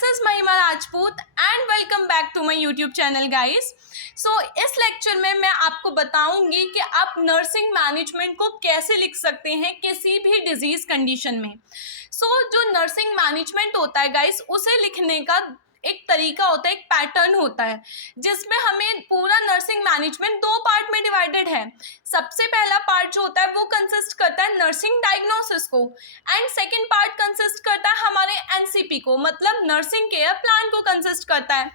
This is Mahima Rajput and welcome back to my YouTube channel guys. So इस lecture में मैं आपको बताऊंगी कि आप नर्सिंग मैनेजमेंट को कैसे लिख सकते हैं किसी भी डिजीज कंडीशन में। जो नर्सिंग मैनेजमेंट होता है गाइस, उसे लिखने का एक तरीका होता है, एक पैटर्न होता है, जिसमें हमें पूरा नर्सिंग मैनेजमेंट दो पार्ट में डिवाइडेड है। सबसे पहला पार्ट जो होता है वो कंसिस्ट करता है नर्सिंग डायग्नोसिस को, एंड सेकंड पार्ट कंसिस्ट करता है हमारे एनसीपी को, मतलब नर्सिंग केयर प्लान को कंसिस्ट करता है।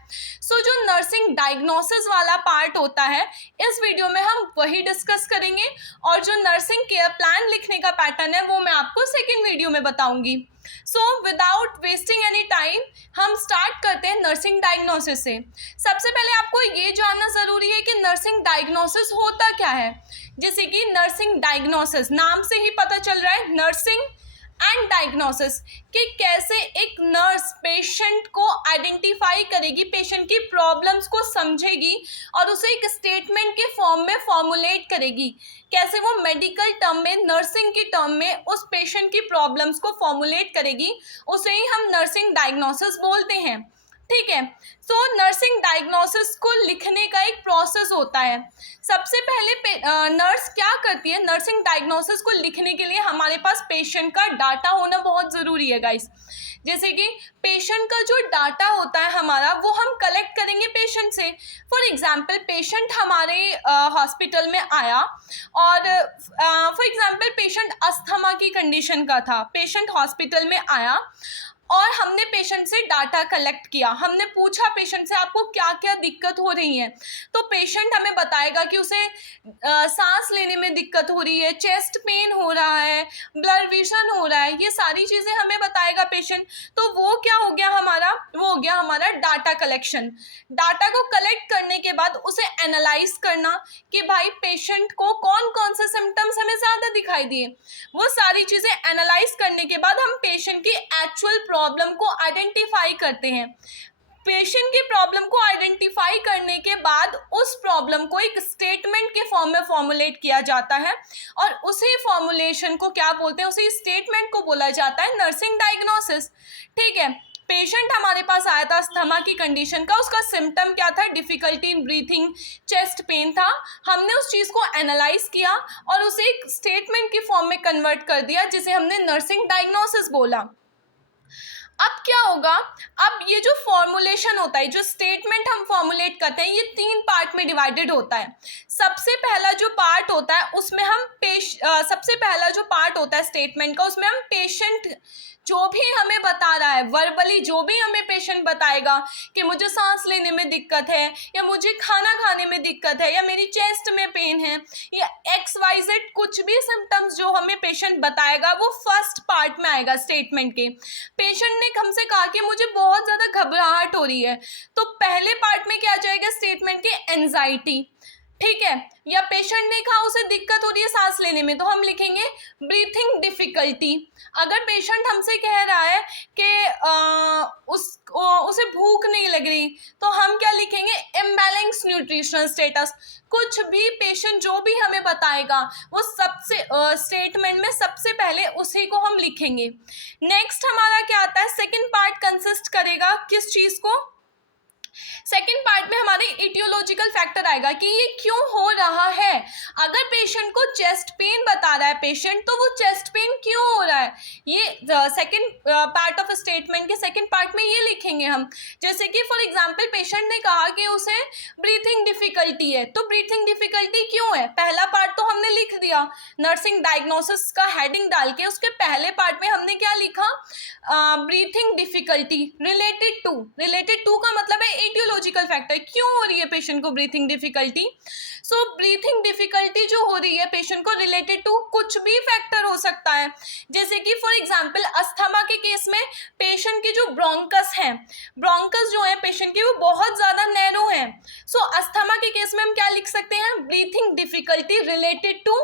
जो नर्सिंग डायग्नोसिस वाला पार्ट होता है, इस वीडियो में हम वही डिस्कस करेंगे, और जो नर्सिंग केयर प्लान लिखने का पैटर्न है वो मैं आपको सेकेंड वीडियो में बताऊंगी। विदाउट वेस्टिंग एनी टाइम हम स्टार्ट करते हैं नर्सिंग डायग्नोसिस से। सबसे पहले आपको ये जानना जरूरी है कि नर्सिंग डायग्नोसिस होता क्या है। जैसे कि नर्सिंग डायग्नोसिस नाम से ही पता चल रहा है, नर्सिंग एंड डायग्नोसिस, कि कैसे एक नर्स पेशेंट को आइडेंटिफाई करेगी, पेशेंट की प्रॉब्लम्स को समझेगी और उसे एक स्टेटमेंट के फॉर्म में फॉर्मुलेट करेगी। कैसे वो मेडिकल टर्म में, नर्सिंग की टर्म में उस पेशेंट की प्रॉब्लम्स को फॉर्मुलेट करेगी, उसे ही हम नर्सिंग डायग्नोसिस बोलते हैं। ठीक है। नर्सिंग डायग्नोसिस को लिखने का एक प्रोसेस होता है। सबसे पहले नर्स क्या करती है, नर्सिंग डायग्नोसिस को लिखने के लिए हमारे पास पेशेंट का डाटा होना बहुत ज़रूरी है गाइस। जैसे कि पेशेंट का जो डाटा होता है हमारा, वो हम कलेक्ट करेंगे पेशेंट से। फॉर एग्जांपल, पेशेंट हमारे हॉस्पिटल में आया और फॉर एग्जांपल पेशेंट अस्थमा की कंडीशन का था। पेशेंट हॉस्पिटल में आया और हमने पेशेंट से डाटा कलेक्ट किया। हमने पूछा पेशेंट से आपको क्या क्या दिक्कत हो रही है, तो पेशेंट हमें बताएगा कि उसे सांस लेने में दिक्कत हो रही है, चेस्ट पेन हो रहा है, ब्लर विजन हो रहा है, ये सारी चीज़ें हमें बताएगा पेशेंट। तो वो क्या हो गया हमारा, वो हो गया हमारा डाटा कलेक्शन। डाटा को कलेक्ट करने के बाद उसे एनालाइज करना कि भाई पेशेंट को कौन कौन से सिम्टम्स हमें ज़्यादा दिखाई दिए। वो सारी चीज़ें एनालाइज करने के बाद हम पेशेंट की एक्चुअल प्रॉब्लम को आइडेंटिफाई करते हैं। पेशेंट की प्रॉब्लम को आइडेंटिफाई करने के बाद उस प्रॉब्लम को एक स्टेटमेंट के फॉर्म में फॉर्मुलेट किया जाता है, और उसी फॉर्मुलेशन को क्या बोलते हैं, उसी स्टेटमेंट को बोला जाता है नर्सिंग डायग्नोसिस। ठीक है। पेशेंट हमारे पास आया था अस्थमा की कंडीशन का, उसका सिम्टम क्या था, difficulty in breathing, chest pain था। हमने उस चीज़ को एनालाइज किया और उसे एक स्टेटमेंट की फॉर्म में कन्वर्ट कर दिया, जिसे हमने नर्सिंग डायग्नोसिस बोला। अब क्या होगा, अब ये जो फॉर्मुलेशन होता है, जो स्टेटमेंट हम फॉर्मुलेट करते हैं, ये तीन पार्ट में डिवाइडेड होता है। सबसे पहला जो पार्ट होता है उसमें हम सबसे पहला जो पार्ट होता है स्टेटमेंट का, उसमें हम पेशेंट जो भी हमें बता रहा है, वर्बली जो भी हमें पेशेंट बताएगा कि मुझे सांस लेने में दिक्कत है, या मुझे खाना खाने में दिक्कत है, या मेरी चेस्ट में पेन है, या XYZ कुछ भी सिम्टम्स जो हमें पेशेंट बताएगा, वो फर्स्ट पार्ट में आएगा स्टेटमेंट के। पेशेंट ने हमसे कहा कि मुझे बहुत ज़्यादा घबराहट हो रही है, तो पहले पार्ट में क्या जाएगा स्टेटमेंट के, एंजाइटी। ठीक है। या पेशेंट ने कहा उसे दिक्कत हो रही है सांस लेने में, तो हम लिखेंगे ब्रीथिंग डिफिकल्टी। अगर पेशेंट हमसे कह रहा है कि उसे भूख नहीं लग रही, तो हम क्या लिखेंगे, इम्बैलेंस न्यूट्रिशनल स्टेटस। कुछ भी पेशेंट जो भी हमें बताएगा, वो सबसे स्टेटमेंट में सबसे पहले उसी को हम लिखेंगे। नेक्स्ट हमारा क्या आता है, सेकेंड पार्ट कंसिस्ट करेगा किस चीज़ को, सेकेंड पार्ट में हमारे इटियोलॉजिकल फैक्टर आएगा कि ये क्यों हो रहा है। अगर पेशेंट को चेस्ट पेन बता रहा है पेशेंट, तो वो चेस्ट पेन क्यों हो रहा है, ये सेकेंड पार्ट ऑफ स्टेटमेंट के सेकेंड पार्ट में ये लिखेंगे हम। जैसे कि फॉर एग्जांपल पेशेंट ने कहा कि उसे ब्रीथिंग डिफिकल्टी है, तो ब्रीथिंग डिफिकल्टी क्यों है, पहला पार्ट तो हमने लिख दिया नर्सिंग डायग्नोसिस का हेडिंग डाल के। उसके पहले पार्ट में हमने क्या लिखा, ब्रीथिंग डिफिकल्टी रिलेटेड टू का मतलब है एटियोलॉजिकल फैक्टर, क्यों हो रही है पेशेंट को ब्रीथिंग डिफिकल्टी। ब्रीथिंग डिफिकल्टी जो हो रही है पेशेंट को रिलेटेड टू कुछ भी फैक्टर हो सकता है। जैसे कि फॉर एग्जांपल अस्थमा के केस में पेशेंट की जो ब्रोंकस है, ब्रोंकस जो है पेशेंट की, वो बहुत ज़्यादा नैरो है। अस्थमा के केस में हम क्या लिख सकते हैं, breathing difficulty related to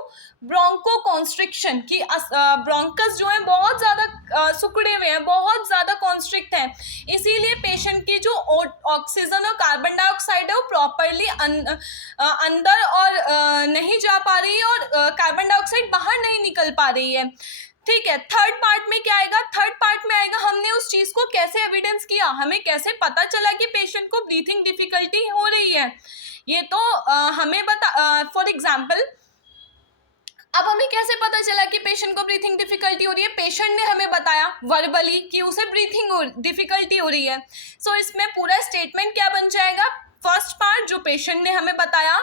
bronchoconstriction, की ब्रोंकस जो है बहुत ज़्यादा सिकुड़े हुए हैं, बहुत ज़्यादा कॉन्स्ट्रिक्ट है, इसीलिए पेशेंट की जो ऑक्सीजन और कार्बन डाइऑक्साइड है वो प्रॉपरली अंदर और नहीं जा पा रही है, और कार्बन डाइऑक्साइड बाहर नहीं निकल पा रही है। ठीक है। थर्ड पार्ट में क्या आएगा, थर्ड पार्ट में आएगा हमने उस चीज को कैसे एविडेंस किया, हमें कैसे पता चला कि पेशेंट को ब्रीथिंग डिफिकल्टी हो रही है, ये तो हमें फॉर एग्जाम्पल अब हमें कैसे पता चला कि पेशेंट को ब्रीथिंग डिफिकल्टी हो रही है, पेशेंट ने हमें बताया वर्बली कि उसे ब्रीथिंग डिफिकल्टी हो रही है। सो इसमें पूरा स्टेटमेंट क्या बन जाएगा, फर्स्ट पार्ट जो पेशेंट ने हमें बताया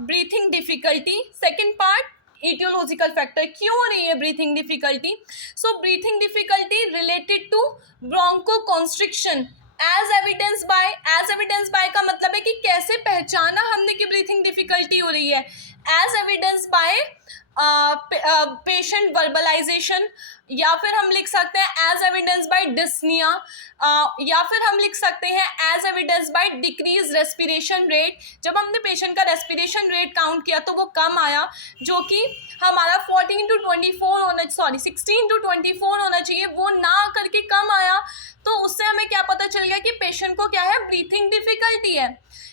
breathing difficulty, second part etiological factor क्यों हो रही है breathing difficulty. So breathing difficulty related to bronchoconstriction as evidence by का मतलब है कि कैसे पहचाना हमने कि ब्रीथिंग डिफिकल्टी हो रही है, एज एविडेंस बाय पेशेंट वर्बलाइजेशन, या फिर हम लिख सकते हैं एज एविडेंस बाय डिस्निया, या फिर हम लिख सकते हैं as evidence by decrease respiration rate. जब हमने पेशेंट का रेस्पिरेशन रेट काउंट किया तो वो कम आया, जो कि हमारा 16 to 24 होना चाहिए, वो ना करके कम आया, तो उससे हमें क्या पता चल गया कि पेशेंट को क्या है, ब्रीथिंग डिफिकल्टी है।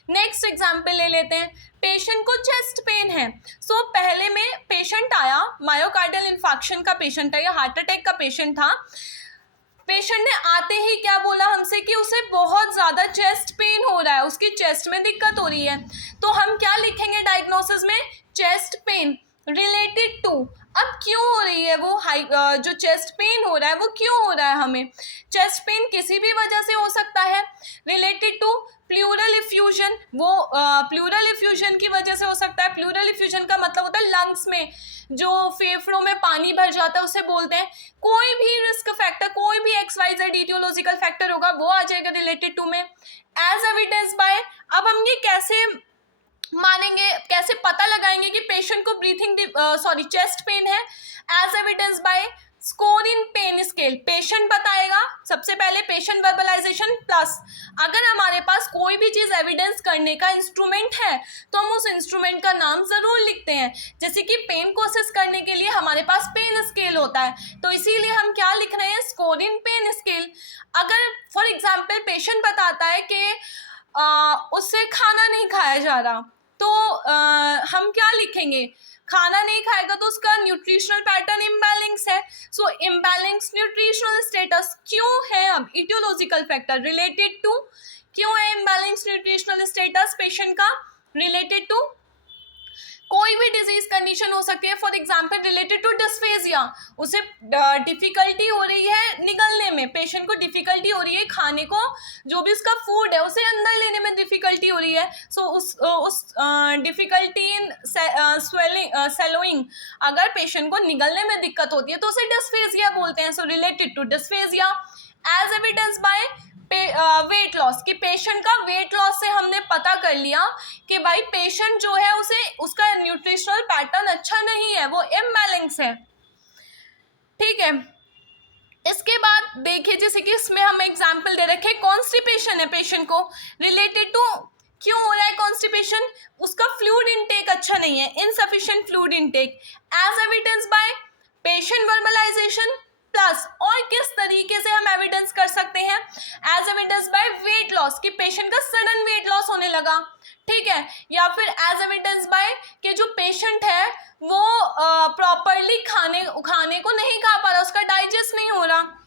नेक्स्ट एग्जाम्पल ले लेते हैं, पेशेंट को चेस्ट पेन है। सो पहले में पेशेंट आया, मायोकार्डियल इन्फार्क्शन का पेशेंट है या हार्ट अटैक का पेशेंट था। पेशेंट ने आते ही क्या बोला हमसे कि उसे बहुत ज़्यादा चेस्ट पेन हो रहा है, उसकी चेस्ट में दिक्कत हो रही है। तो हम क्या लिखेंगे डायग्नोसिस में, चेस्ट पेन रिलेटेड टू। अब क्यों हो रही है वो जो चेस्ट पेन हो रहा है वो क्यों हो रहा है, हमें चेस्ट पेन किसी भी वजह से हो सकता है, रिलेटेड टू प्लूरल इफ्यूजन, वो प्लूरल इफ्यूजन की वजह से हो सकता है। प्लूरल इफ्यूजन का मतलब होता है लंग्स में जो फेफड़ों में पानी भर जाता है उसे बोलते हैं। कोई भी रिस्क फैक्टर, कोई भी XYZ इटियोलॉजिकल फैक्टर होगा वो आ जाएगा रिलेटेड टू में, एज एविडेंस बाय। अब हम ये कैसे मानेंगे, कैसे पता लगाएंगे कि पेशेंट को चेस्ट पेन है, as evidence by score in pain scale. Patient बताएगा, सबसे पहले पेशेंट वर्बलाइजेशन प्लस अगर हमारे पास कोई भी चीज़ एविडेंस करने का इंस्ट्रूमेंट है तो हम उस इंस्ट्रूमेंट का नाम ज़रूर लिखते हैं। जैसे कि पेन को असेस करने के लिए हमारे पास पेन स्केल होता है, तो इसीलिए हम क्या लिख रहे हैं, स्कोर इन पेन स्केल। अगर फॉर एग्जाम्पल पेशेंट बताता है कि उससे खाना नहीं खाया जा रहा, तो हम क्या लिखेंगे, खाना नहीं खाएगा तो उसका न्यूट्रिशनल पैटर्न इम्बैलेंस है। सो इम्बैलेंस न्यूट्रिशनल स्टेटस क्यों है, अब इटियोलॉजिकल फैक्टर रिलेटेड टू क्यों है इम्बैलेंस न्यूट्रिशनल स्टेटस पेशेंट का, रिलेटेड टू कोई भी डिजीज कंडीशन हो सकती है। For example related to dysphagia, उसे डिफिकल्टी हो रही है निगलने में, पेशेंट को डिफिकल्टी हो रही है खाने को, जो भी उसका फूड है उसे अंदर लेने में डिफिकल्टी हो रही है। सो उस डिफिकल्टी इन सेलोइंग, अगर पेशेंट को निगलने में दिक्कत होती है तो उसे डिस्फेजिया बोलते हैं। So related to dysphagia, as evidence by weight loss, कि पेशेंट का वेट लॉस से हमने पता कर लिया कि भाई पेशेंट जो है उसे उसका न्यूट्रिशनल पैटर्न अच्छा नहीं है, वो इम्बैलेंस है। ठीक है, इसके बाद देखिए जैसे कि इसमें हम एग्जांपल दे रखे, कॉन्स्टिपेशन है पेशेंट को, रिलेटेड टू क्यों हो रहा है कॉन्स्टिपेशन, उसका फ्लूइड इनटेक अच्छा नहीं है, insufficient fluid intake, as evidence by patient verbalization plus. और किस तरीके से हम एविडेंस कर सकते हैं, as evidence by weight loss, कि पेशेंट का सडन वेट लॉस होने लगा, ठीक है, या फिर एज एविडेंस बाय कि जो पेशेंट है वो प्रॉपरली खाने को नहीं खा पा रहा, उसका डाइजेस्ट नहीं हो रहा।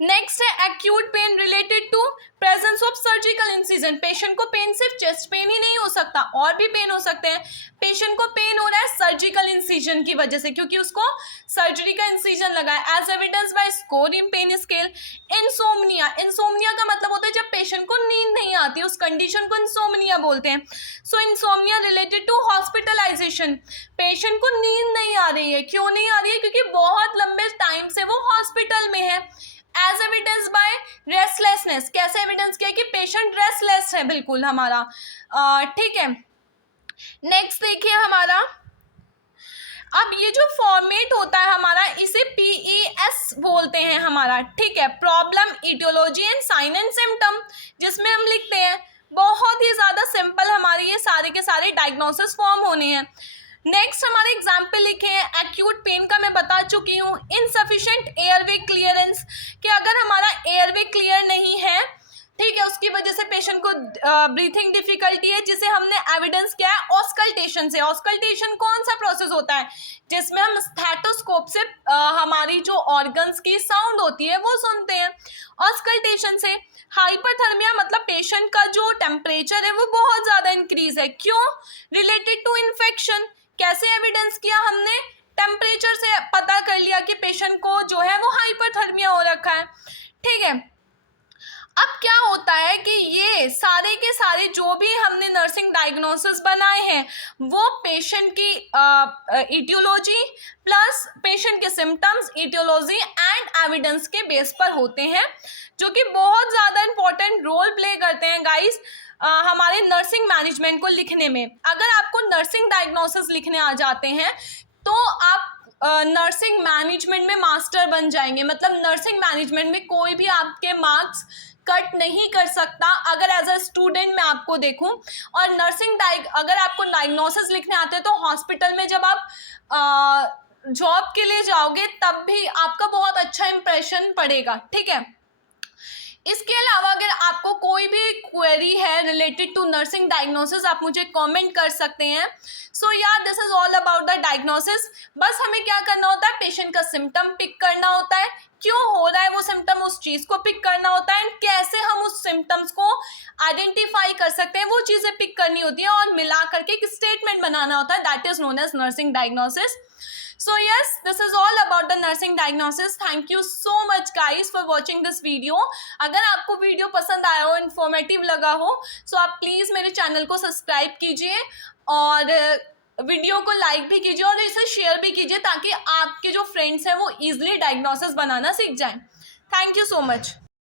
नेक्स्ट है acute pain related to presence of surgical incision, patient को पेन सिर्फ चेस्ट पेन ही नहीं हो सकता, और भी पेन हो सकते हैं। पेशेंट को पेन हो रहा है सर्जिकल इंसिजन की वजह से, क्योंकि उसको सर्जरी का इंसिजन लगा है, as evidence by score in pain scale. Insomnia, insomnia का मतलब होता है जब पेशेंट को नींद नहीं आती, उस कंडीशन को इंसोम्निया बोलते हैं। So insomnia related to hospitalization, patient को नींद नहीं आ रही है, क्यों नहीं आ रही है, क्योंकि बहुत लंबे टाइम से वो हॉस्पिटल में है। एज एविडेंस बाय रेस्टलेसनेस, कैसे एविडेंस किया कि पेशेंट रेस्टलेस है बिल्कुल हमारा, ठीक है। नेक्स्ट देखिए हमारा, अब ये जो फॉर्मेट होता है हमारा इसे PES बोलते हैं हमारा, ठीक है, problem aetiology and sign and symptom, जिसमें हम लिखते हैं बहुत ही ज़्यादा सिंपल हमारे ये सारे के सारे डायग्नोसिस फॉर्म होने हैं। नेक्स्ट हमारे एग्जाम्पल लिखे हैं, एक्यूट पेन का मैं बता चुकी हूँ, इनसफिशिएंट एयरवे क्लियरेंस, कि अगर हमारा एयरवे क्लियर नहीं है, ठीक है, उसकी वजह से पेशेंट को ब्रीथिंग डिफिकल्टी है, जिसे हमने एविडेंस किया है ऑस्कल्टेशन से। ऑस्कल्टेशन कौन सा प्रोसेस होता है, जिसमें हम स्टेथोस्कोप से हमारी जो ऑर्गन्स की साउंड होती है वो सुनते हैं। ऑस्कल्टेशन से हाइपरथर्मिया मतलब पेशेंट का जो टेम्परेचर है वो बहुत ज्यादा इंक्रीज है। क्यों? Related to infection. कैसे एविडेंस किया हमने? टेम्परेचर से पता कर लिया कि पेशेंट को जो है वो हाइपरथर्मिया हो रखा है। ठीक है, अब क्या होता है कि ये सारे के सारे जो भी हमने नर्सिंग डायग्नोसिस बनाए हैं वो पेशेंट की इटियोलॉजी प्लस पेशेंट के सिम्टम्स, इटियोलॉजी एंड एविडेंस के बेस पर होते हैं, जो कि बहुत ज़्यादा इंपॉर्टेंट रोल प्ले करते हैं गाइस हमारे नर्सिंग मैनेजमेंट को लिखने में। अगर आपको नर्सिंग डायग्नोसिस लिखने आ जाते हैं तो आप नर्सिंग मैनेजमेंट में मास्टर बन जाएंगे। मतलब नर्सिंग मैनेजमेंट में कोई भी आपके मार्क्स कट नहीं कर सकता अगर एज अ स्टूडेंट मैं आपको देखूं। और अगर आपको डायग्नोसिस लिखने आते हैं तो हॉस्पिटल में जब आप जॉब के लिए जाओगे तब भी आपका बहुत अच्छा इंप्रेशन पड़ेगा। ठीक है, इसके अलावा अगर आपको कोई भी क्वेरी है रिलेटेड टू नर्सिंग डायग्नोसिस आप मुझे कमेंट कर सकते हैं। सो यार this is all about the diagnosis. बस हमें क्या करना होता है, पेशेंट का सिम्टम पिक करना होता है, क्यों हो रहा है वो सिम्टम, उस चीज को पिक करना होता है, एंड कैसे हम उस सिम्टम्स को आइडेंटिफाई कर सकते हैं वो चीजें पिक करनी होती है और मिला करके एक स्टेटमेंट बनाना होता है, that is known as nursing diagnosis. So yes, this is all about the nursing diagnosis. Thank you so much guys for watching this video. अगर आपको वीडियो पसंद आया हो, इन्फॉर्मेटिव लगा हो, so आप प्लीज़ मेरे चैनल को सब्सक्राइब कीजिए और वीडियो को लाइक भी कीजिए और इसे शेयर भी कीजिए ताकि आपके जो फ्रेंड्स हैं वो ईजिली डायग्नोसिस बनाना सीख जाएं। Thank you so much.